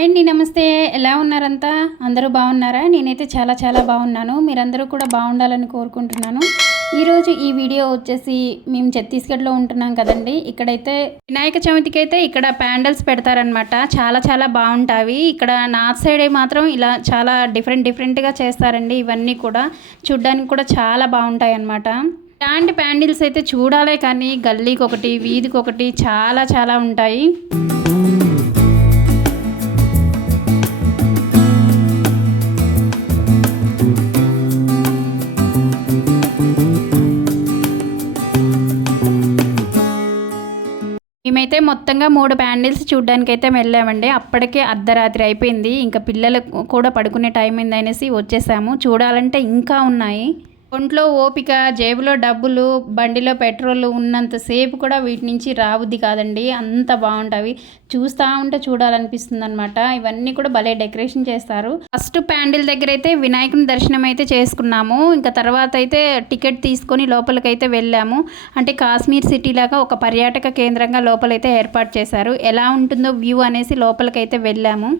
Hi అండి నమస్తే. ఎలా ఉన్నారంతా? అందరూ బాగున్నారా? నేనైతే చాలా చాలా బాగున్నాను. మీరందరూ కూడా బాగుండాలని కోరుకుంటున్నాను. ఈరోజు ఈ వీడియో వచ్చేసి మేము ఛత్తీస్గఢ్లో ఉంటున్నాం కదండి. ఇక్కడైతే వినాయక చవితికి అయితే ఇక్కడ ప్యాండల్స్ పెడతారనమాట చాలా చాలా బాగుంటాయి ఇక్కడ నార్త్ సైడ్ మాత్రం ఇలా చాలా డిఫరెంట్ డిఫరెంట్గా చేస్తారండి ఇవన్నీ కూడా. చూడ్డానికి కూడా చాలా బాగుంటాయి అన్నమాట ఇలాంటి ప్యాండిల్స్ అయితే చూడాలే కానీ గల్లీకి ఒకటి వీధికి ఒకటి చాలా చాలా ఉంటాయి. మొత్తంగా మూడు ప్యాండిల్స్ చూడ్డానికి అయితే వెళ్ళామండి. అప్పటికే అర్ధరాత్రి అయిపోయింది. ఇంకా పిల్లలు కూడా పడుకునే టైం అయింది అనేసి వచ్చేసాము. చూడాలంటే ఇంకా ఉన్నాయి. ఒంట్లో ఓపిక జేబులో డబ్బులు బండిలో పెట్రోల్ ఉన్నంతసేపు కూడా వీటి నుంచి రాబుద్ది కాదండి. అంత బాగుంటాయి. చూస్తూ ఉంటే చూడాలనిపిస్తుంది అనమాట ఇవన్నీ కూడా భలే డెకరేషన్ చేస్తారు. ఫస్ట్ ప్యాండిల్ దగ్గర అయితే వినాయకుని దర్శనం అయితే చేసుకున్నాము. ఇంకా తర్వాత అయితే టికెట్ తీసుకొని లోపలికైతే వెళ్ళాము. అంటే కాశ్మీర్ సిటీ లాగా ఒక పర్యాటక కేంద్రంగా లోపలైతే ఏర్పాటు చేశారు. ఎలా ఉంటుందో వ్యూ అనేసి లోపలికైతే వెళ్ళాము.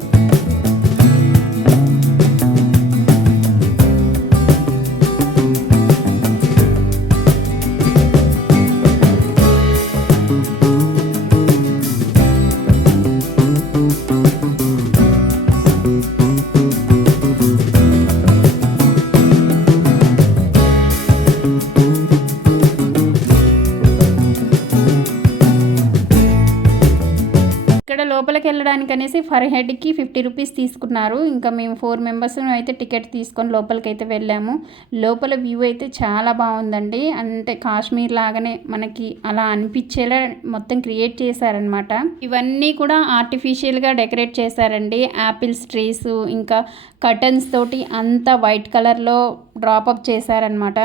లోపలికి వెళ్ళడానికి అనేసి ఫర్ హెడ్కి ఫిఫ్టీ రూపీస్ తీసుకున్నారు. ఇంకా మేము ఫోర్ మెంబర్స్ అయితే టికెట్ తీసుకొని లోపలికి అయితే వెళ్ళాము. లోపల వ్యూ అయితే చాలా బాగుందండి. అంటే కాశ్మీర్ లాగానే మనకి అలా అనిపించేలా మొత్తం క్రియేట్ చేశారనమాట ఇవన్నీ కూడా ఆర్టిఫిషియల్గా డెకరేట్ చేశారండి. యాపిల్స్ ట్రీస్ ఇంకా కర్టన్స్ తోటి అంతా వైట్ కలర్లో డ్రాపప్ చేశారనమాట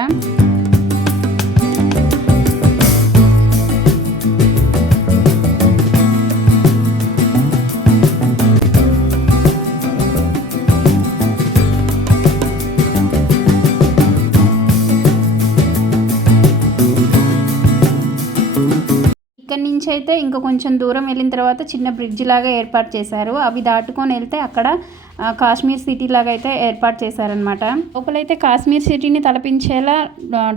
నుంచి అయితే ఇంకా కొంచెం దూరం వెళ్ళిన తర్వాత చిన్న బ్రిడ్జ్ లాగా ఏర్పాటు చేశారు. అవి దాటుకొని వెళ్తే అక్కడ కాశ్మీర్ సిటీ లాగా అయితే ఏర్పాటు చేశారనమాట లోపలైతే కాశ్మీర్ సిటీని తలపించేలా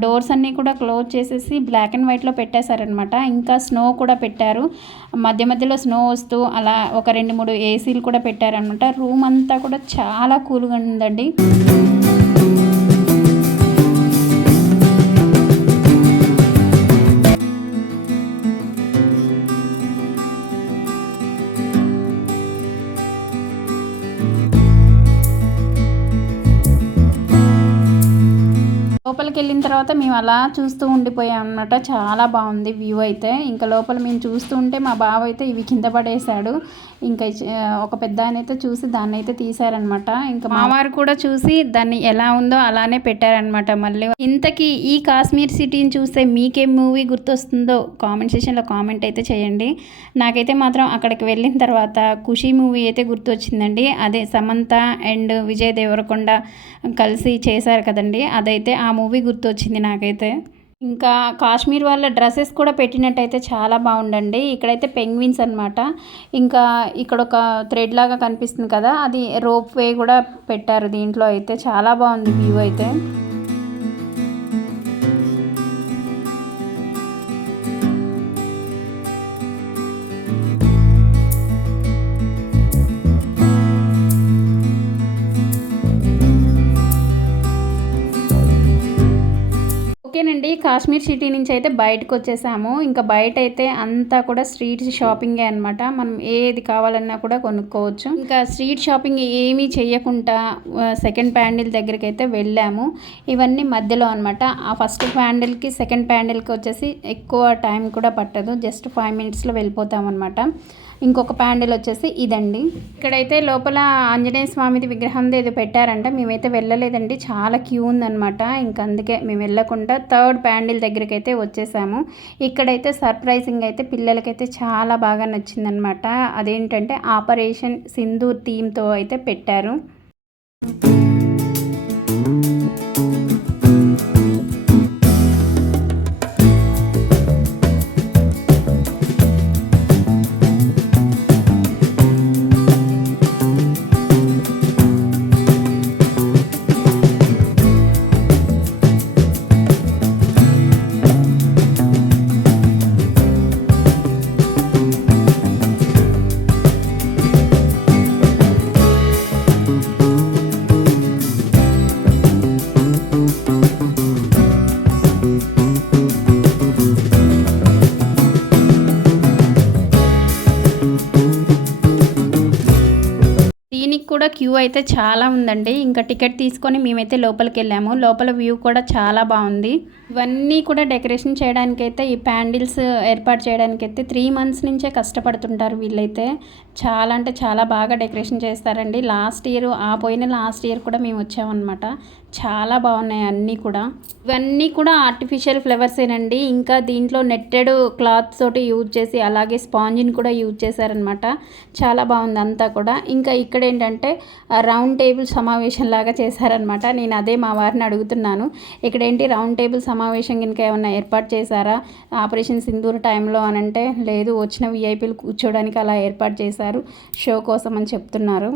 డోర్స్ అన్నీ కూడా క్లోజ్ చేసేసి బ్లాక్ అండ్ వైట్లో పెట్టేశారనమాట ఇంకా స్నో కూడా పెట్టారు. మధ్య మధ్యలో స్నో వస్తూ అలా ఒక రెండు మూడు ఏసీలు కూడా పెట్టారనమాట రూమ్ అంతా కూడా చాలా కూల్గా ఉందండి. లోపలికి వెళ్ళిన తర్వాత మేము అలా చూస్తూ ఉండిపోయాం అనమాట చాలా బాగుంది వ్యూ అయితే. ఇంకా లోపల మేము చూస్తూ ఉంటే మా బావ అయితే ఇవి కింద పడేశాడు. ఇంకా ఒక పెద్ద ఆయన అయితే చూసి దాన్ని అయితే తీశారనమాట ఇంకా మావారు కూడా చూసి దాన్ని ఎలా ఉందో అలానే పెట్టారనమాట మళ్ళీ. ఇంతకీ ఈ కాశ్మీర్ సిటీని చూస్తే మీకేం మూవీ గుర్తొస్తుందో కామెంట్ సెషన్లో కామెంట్ అయితే చేయండి. నాకైతే మాత్రం అక్కడికి వెళ్ళిన తర్వాత ఖుషి మూవీ అయితే గుర్తొచ్చిందండి. అదే సమంత అండ్ విజయ్ దేవరకొండ కలిసి చేశారు కదండి. అదైతే ఆ మూవీ గుర్తొచ్చింది నాకైతే. ఇంకా కాశ్మీర్ వాళ్ళ డ్రెస్సెస్ కూడా పెట్టినట్టయితే చాలా బాగుండండి. ఇక్కడైతే పెంగ్విన్స్ అన్నమాట. ఇంకా ఇక్కడ ఒక థ్రెడ్ లాగా కనిపిస్తుంది కదా అది రోప్ వే కూడా పెట్టారు దీంట్లో అయితే. చాలా బాగుంది వ్యూ అయితే. కాశ్మీర్ సిటీ నుంచి అయితే బయటకు వచ్చేసాము. ఇంకా బయట అయితే అంతా కూడా స్ట్రీట్ షాపింగే అనమాట మనం ఏది కావాలన్నా కూడా కొనుక్కోవచ్చు. ఇంకా స్ట్రీట్ షాపింగ్ ఏమీ చేయకుండా సెకండ్ ప్యాండిల్ దగ్గరికి అయితే వెళ్ళాము. ఇవన్నీ మధ్యలో అనమాట ఆ ఫస్ట్ ప్యాండిల్కి సెకండ్ ప్యాండిల్కి వచ్చేసి ఎక్కువ టైం కూడా పట్టదు. జస్ట్ ఫైవ్ మినిట్స్లో వెళ్ళిపోతాం అనమాట ఇంకొక ప్యాండిల్ వచ్చేసి ఇదండి. ఇక్కడైతే లోపల ఆంజనేయ స్వామిది విగ్రహం ఏదో పెట్టారంట. మేమైతే వెళ్ళలేదండి. చాలా క్యూ ఉందనమాట ఇంక అందుకే మేము వెళ్ళకుండా థర్డ్ ప్యాండిల్ దగ్గరికి అయితే వచ్చేసాము. ఇక్కడైతే సర్ప్రైజింగ్ అయితే పిల్లలకైతే చాలా బాగా నచ్చిందనమాట అదేంటంటే ఆపరేషన్ సింధూర్ థీమ్తో అయితే పెట్టారు. కూడా క్యూ అయితే చాలా ఉందండి. ఇంకా టికెట్ తీసుకొని మేమైతే లోపలికి వెళ్ళాము. లోపల వ్యూ కూడా చాలా బాగుంది. ఇవన్నీ కూడా డెకరేషన్ చేయడానికైతే ఈ ప్యాండిల్స్ ఏర్పాటు చేయడానికైతే త్రీ మంత్స్ నుంచే కష్టపడుతుంటారు వీళ్ళైతే. చాలా అంటే చాలా బాగా డెకరేషన్ చేస్తారండి. లాస్ట్ ఇయర్ ఆ పోయిన లాస్ట్ ఇయర్ కూడా మేము వచ్చామన్నమాట. చాలా బాగున్నాయి అన్నీ కూడా. ఇవన్నీ కూడా ఆర్టిఫిషియల్ ఫ్లవర్సేనండి ఇంకా దీంట్లో నెట్టెడ్ క్లాత్ తోటి యూజ్ చేసి అలాగే స్పాంజిని కూడా యూజ్ చేశారనమాట చాలా బాగుంది అంతా కూడా. ఇంకా ఇక్కడ ఏంటంటే రౌండ్ టేబుల్ సమావేశం లాగా చేశారనమాట నేను అదే మా వారిని అడుగుతున్నాను. ఇక్కడ ఏంటి రౌండ్ టేబుల్ సమావేశం సమావేశం కనుక ఏమన్నా ఏర్పాటు చేశారా? ఆపరేషన్ సింధూర్ టైంలో అని అంటే లేదు వచ్చిన విఐపీలు కూర్చోడానికి అలా ఏర్పాటు చేశారు. షో కోసం అని చెప్తున్నారు.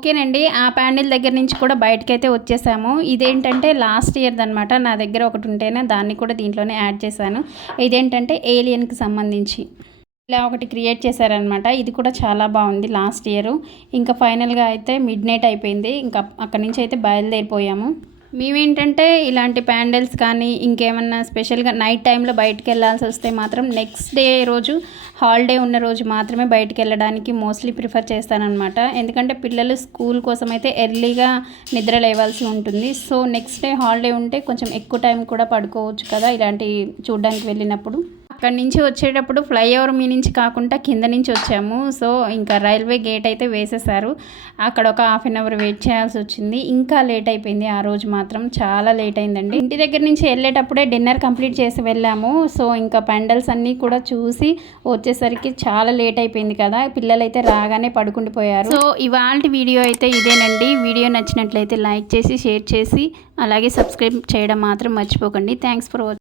ఓకేనండి. ఆ ప్యాండిల్ దగ్గర నుంచి కూడా బయటకైతే వచ్చేసాము. ఇదేంటంటే లాస్ట్ ఇయర్ది అనమాట నా దగ్గర ఒకటి ఉంటేనే దాన్ని కూడా దీంట్లోనే యాడ్ చేశాను. ఇదేంటంటే ఏలియన్కి సంబంధించి ఇలా ఒకటి క్రియేట్ చేశారనమాట ఇది కూడా చాలా బాగుంది లాస్ట్ ఇయర్. ఇంకా ఫైనల్గా అయితే మిడ్ నైట్ అయిపోయింది. ఇంకా అక్కడి నుంచి అయితే బయలుదేరిపోయాము. మేమేంటంటే ఇలాంటి ప్యాండల్స్ కానీ ఇంకేమన్నా స్పెషల్గా నైట్ టైంలో బయటకు వెళ్ళాల్సి వస్తే మాత్రం నెక్స్ట్ డే రోజు హాలిడే ఉన్న రోజు మాత్రమే బయటకు వెళ్ళడానికి మోస్ట్లీ ప్రిఫర్ చేస్తానన్నమాట. ఎందుకంటే పిల్లలు స్కూల్ కోసం అయితే ఎర్లీగా నిద్ర లేవాల్సి ఉంటుంది. సో నెక్స్ట్ డే హాలిడే ఉంటే కొంచెం ఎక్కువ టైం కూడా పడుకోవచ్చు కదా ఇలాంటి చూడడానికి వెళ్ళినప్పుడు. అక్కడి నుంచి వచ్చేటప్పుడు ఫ్లైఓవర్ మీ నుంచి కాకుండా కింద నుంచి వచ్చాము. సో ఇంకా రైల్వే గేట్ అయితే వేసేసారు. అక్కడ ఒక హాఫ్ అన్ అవర్ వెయిట్ చేయాల్సి వచ్చింది. ఇంకా లేట్ అయిపోయింది. ఆ రోజు మాత్రం చాలా లేట్ అయిందండి. ఇంటి దగ్గర నుంచి వెళ్ళేటప్పుడే డిన్నర్ కంప్లీట్ చేసి వెళ్ళాము. సో ఇంకా పెండల్స్ అన్నీ కూడా చూసి వచ్చేసరికి చాలా లేట్ అయిపోయింది కదా. పిల్లలు అయితే రాగానే పడుకుండిపోయారు సో ఇవాళ వీడియో అయితే ఇదేనండి. వీడియో నచ్చినట్లయితే లైక్ చేసి షేర్ చేసి అలాగే సబ్స్క్రైబ్ చేయడం మాత్రం మర్చిపోకండి. Thanks for watching